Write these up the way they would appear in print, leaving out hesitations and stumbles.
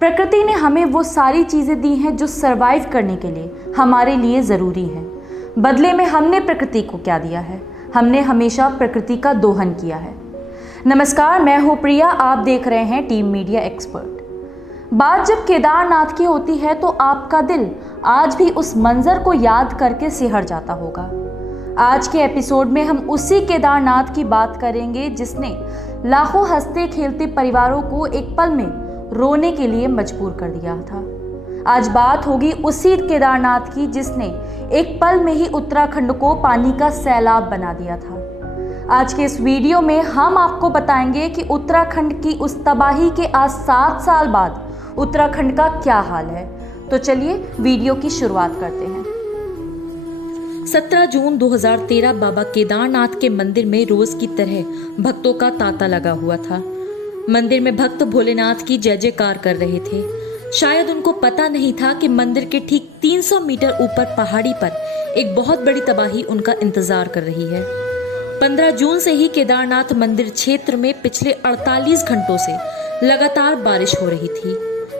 प्रकृति ने हमें वो सारी चीज़ें दी हैं जो सरवाइव करने के लिए हमारे लिए ज़रूरी हैं। बदले में हमने प्रकृति को क्या दिया है? हमने हमेशा प्रकृति का दोहन किया है। नमस्कार, मैं हूँ प्रिया, आप देख रहे हैं टीम मीडिया एक्सपर्ट। बात जब केदारनाथ की होती है तो आपका दिल आज भी उस मंजर को याद करके सिहर जाता होगा। आज के एपिसोड में हम उसी केदारनाथ की बात करेंगे जिसने लाखों हंसते खेलते परिवारों को एक पल में रोने के लिए मजबूर कर दिया था। आज बात होगी उसी केदारनाथ की जिसने एक पल में ही उत्तराखंड को पानी का सैलाब बना दिया था। आज के इस वीडियो में हम आपको बताएंगे कि उत्तराखंड की उस तबाही के आज 7 साल बाद उत्तराखंड का क्या हाल है। तो चलिए वीडियो की शुरुआत करते हैं। 17 जून 2013 बाबा केदारनाथ के मंदिर में रोज की तरह भक्तों का तांता लगा हुआ था। मंदिर में भक्त भोलेनाथ की जय जयकार कर रहे थे। शायद उनको पता नहीं था कि मंदिर के ठीक 300 मीटर ऊपर पहाड़ी पर एक बहुत बड़ी तबाही उनका इंतजार कर रही है। 15 जून से ही केदारनाथ मंदिर क्षेत्र में पिछले 48 घंटों से लगातार बारिश हो रही थी,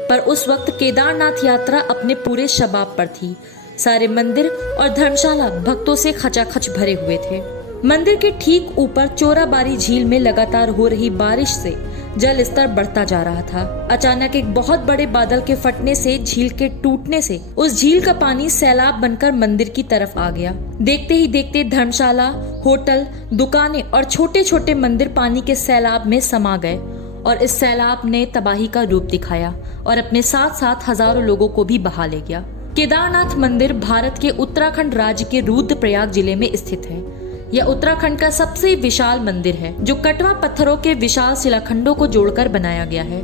पर उस वक्त केदारनाथ यात्रा अपने पूरे शबाब पर थी। सारे मंदिर और धर्मशाला भक्तों से खचाखच भरे हुए थे। मंदिर के ठीक ऊपर चोराबारी झील में लगातार हो रही बारिश से जल स्तर बढ़ता जा रहा था। अचानक एक बहुत बड़े बादल के फटने से, झील के टूटने से उस झील का पानी सैलाब बनकर मंदिर की तरफ आ गया। देखते ही देखते धर्मशाला, होटल, दुकानें और छोटे छोटे मंदिर पानी के सैलाब में समा गए और इस सैलाब ने तबाही का रूप दिखाया और अपने साथ साथ हजारों लोगों को भी बहा ले गया। केदारनाथ मंदिर भारत के उत्तराखंड राज्य के रुद्रप्रयाग जिले में स्थित है। यह उत्तराखंड का सबसे विशाल मंदिर है जो कटवा पत्थरों के विशाल शिलाखंडों को जोड़कर बनाया गया है।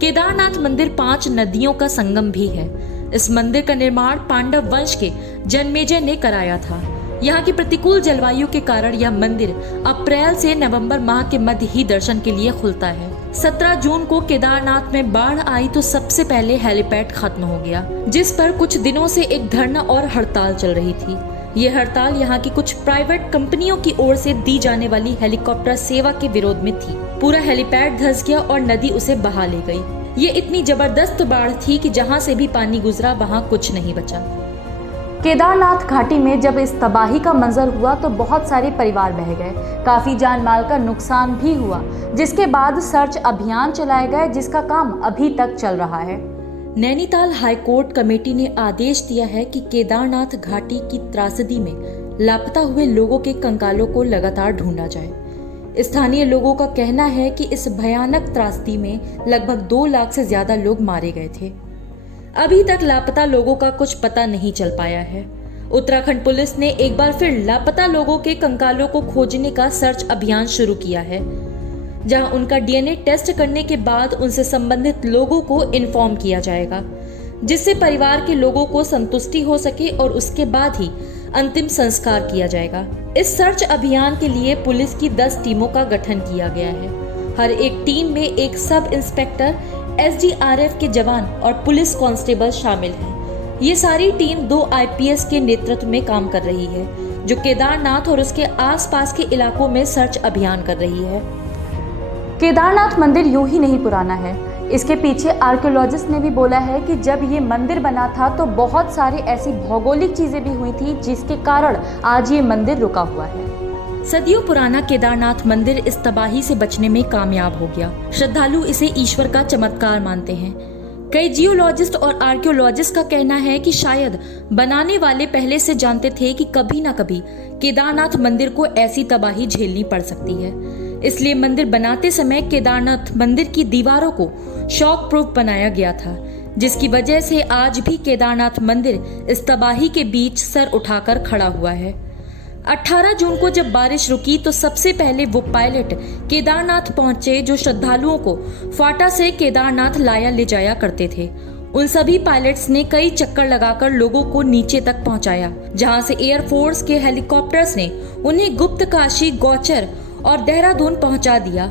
केदारनाथ मंदिर 5 नदियों का संगम भी है। इस मंदिर का निर्माण पांडव वंश के जन्मेजय ने कराया था। यहाँ की प्रतिकूल जलवायु के कारण यह मंदिर अप्रैल से नवंबर माह के मध्य ही दर्शन के लिए खुलता है। 17 जून को केदारनाथ में बाढ़ आई तो सबसे पहले हेलीपैड खत्म हो गया, जिस पर कुछ दिनों से एक धरना और हड़ताल चल रही थी। ये हड़ताल यहाँ की कुछ प्राइवेट कंपनियों की ओर से दी जाने वाली हेलीकॉप्टर सेवा के विरोध में थी। पूरा हेलीपैड धंस गया और नदी उसे बहा ले गई। ये इतनी जबरदस्त बाढ़ थी कि जहाँ से भी पानी गुजरा वहाँ कुछ नहीं बचा। केदारनाथ घाटी में जब इस तबाही का मंजर हुआ तो बहुत सारे परिवार बह गए। काफी जान माल का नुकसान भी हुआ, जिसके बाद सर्च अभियान चलाए गए जिसका काम अभी तक चल रहा है। नैनीताल हाईकोर्ट कमेटी ने आदेश दिया है कि केदारनाथ घाटी की त्रासदी में लापता हुए लोगों के कंकालों को लगातार ढूंढा जाए। स्थानीय लोगों का कहना है कि इस भयानक त्रासदी में लगभग 2 लाख से ज्यादा लोग मारे गए थे। अभी तक लापता लोगों का कुछ पता नहीं चल पाया है। उत्तराखंड पुलिस ने एक बार फिर लापता लोगों के कंकालों को खोजने का सर्च अभियान शुरू किया है, जहां उनका डीएनए टेस्ट करने के बाद उनसे संबंधित लोगों को इन्फॉर्म किया जाएगा, जिससे परिवार के लोगों को संतुष्टि हो सके और उसके बाद ही अंतिम संस्कार किया जाएगा। इस सर्च अभियान के लिए पुलिस की 10 टीमों का गठन किया गया है। हर एक टीम में एक सब इंस्पेक्टर, एसडीआरएफ के जवान और पुलिस कांस्टेबल शामिल हैं। ये सारी टीम 2 आईपीएस के नेतृत्व में काम कर रही है, जो केदारनाथ और उसके आसपास के इलाकों में सर्च अभियान कर रही है। केदारनाथ मंदिर यूं ही नहीं पुराना है। इसके पीछे आर्कियोलॉजिस्ट ने भी बोला है कि जब ये मंदिर बना था तो बहुत सारी ऐसी भौगोलिक चीजें भी हुई थी जिसके कारण आज ये मंदिर रुका हुआ है। सदियों पुराना केदारनाथ मंदिर इस तबाही से बचने में कामयाब हो गया। श्रद्धालु इसे ईश्वर का चमत्कार मानते हैं। कई जियोलॉजिस्ट और आर्कियोलॉजिस्ट का कहना है कि शायद बनाने वाले पहले से जानते थे कि कभी ना कभी केदारनाथ मंदिर को ऐसी तबाही झेलनी पड़ सकती है। इसलिए मंदिर बनाते समय केदारनाथ मंदिर की दीवारों को शॉक प्रूफ बनाया गया था, जिसकी वजह से आज भी केदारनाथ मंदिर इस तबाही के बीच सर उठाकर खड़ा हुआ है। 18 जून को जब बारिश रुकी तो सबसे पहले वो पायलट केदारनाथ पहुंचे जो श्रद्धालुओं को फाटा से केदारनाथ लाया ले जाया करते थे। उन सभी पायलट्स ने कई चक्कर लगाकर लोगों को नीचे तक पहुंचाया, जहां से एयरफोर्स के हेलीकॉप्टर्स ने उन्हें गुप्तकाशी, गौचर और देहरादून पहुंचा दिया।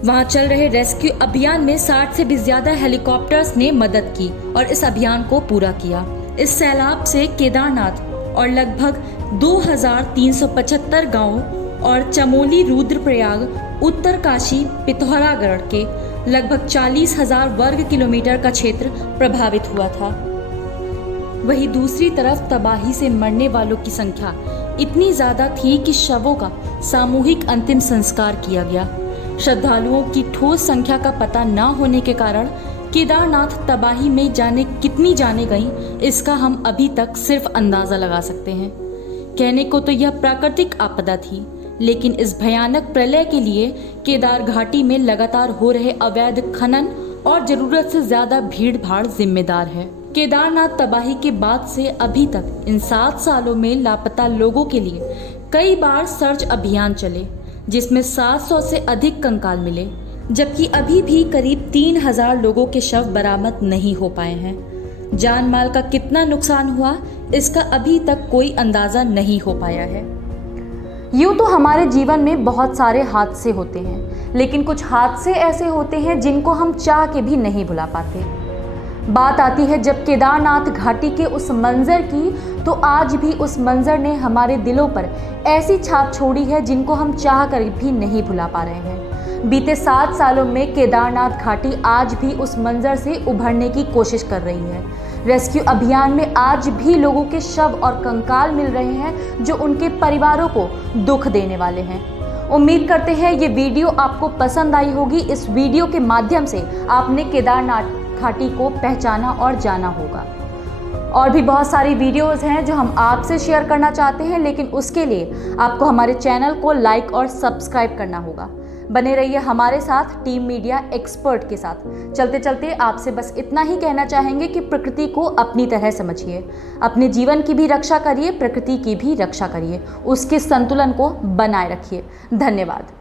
वहां चल रहे रेस्क्यू अभियान में 60 से भी ज्यादा हेलीकॉप्टर्स ने मदद की और इस अभियान को पूरा किया। इस सैलाब से केदारनाथ और लगभग 2375 गांवों और चमोली रुद्रप्रयाग उत्तरकाशी पिथौरागढ़ के लगभग 40,000 वर्ग किलोमीटर का क्षेत्र प्रभावित हुआ था। वहीं दूसरी तरफ तबाही से मरने वालों की संख्या इतनी ज्यादा थी कि शवों का सामूहिक अंतिम संस्कार किया गया। श्रद्धालुओं की ठोस संख्या का पता न होने के कारण केदारनाथ तबाही में कितनी जाने गईं, इसका हम अभी तक सिर्फ अंदाजा लगा सकते हैं। कहने को तो यह प्राकृतिक आपदा थी, लेकिन इस भयानक प्रलय के लिए केदार घाटी में लगातार हो रहे अवैध खनन और जरूरत से ज्यादा भीड़ भाड़ जिम्मेदार है। केदारनाथ तबाही के बाद से अभी तक इन 7 सालों में लापता लोगों के लिए कई बार सर्च अभियान चले, जिसमें 700 से अधिक कंकाल मिले, जबकि अभी भी करीब 3,000 लोगों के शव बरामद नहीं हो पाए हैं। जान माल का कितना नुकसान हुआ, इसका अभी तक कोई अंदाजा नहीं हो पाया है। यूँ तो हमारे जीवन में बहुत सारे हादसे होते हैं, लेकिन कुछ हादसे ऐसे होते हैं जिनको हम चाह के भी नहीं भुला पाते। बात आती है जब केदारनाथ घाटी के उस मंजर की, तो आज भी उस मंजर ने हमारे दिलों पर ऐसी छाप छोड़ी है जिनको हम चाह कर भी नहीं भुला पा रहे हैं। बीते 7 सालों में केदारनाथ घाटी आज भी उस मंजर से उभरने की कोशिश कर रही है। रेस्क्यू अभियान में आज भी लोगों के शव और कंकाल मिल रहे हैं जो उनके परिवारों को दुख देने वाले हैं। उम्मीद करते हैं ये वीडियो आपको पसंद आई होगी। इस वीडियो के माध्यम से आपने केदारनाथ घाटी को पहचाना और जाना होगा। और भी बहुत सारी वीडियोस हैं जो हम आपसे शेयर करना चाहते हैं, लेकिन उसके लिए आपको हमारे चैनल को लाइक और सब्सक्राइब करना होगा। बने रहिए हमारे साथ टीम मीडिया एक्सपर्ट के साथ। चलते चलते आपसे बस इतना ही कहना चाहेंगे कि प्रकृति को अपनी तरह समझिए, अपने जीवन की भी रक्षा करिए, प्रकृति की भी रक्षा करिए, उसके संतुलन को बनाए रखिए। धन्यवाद।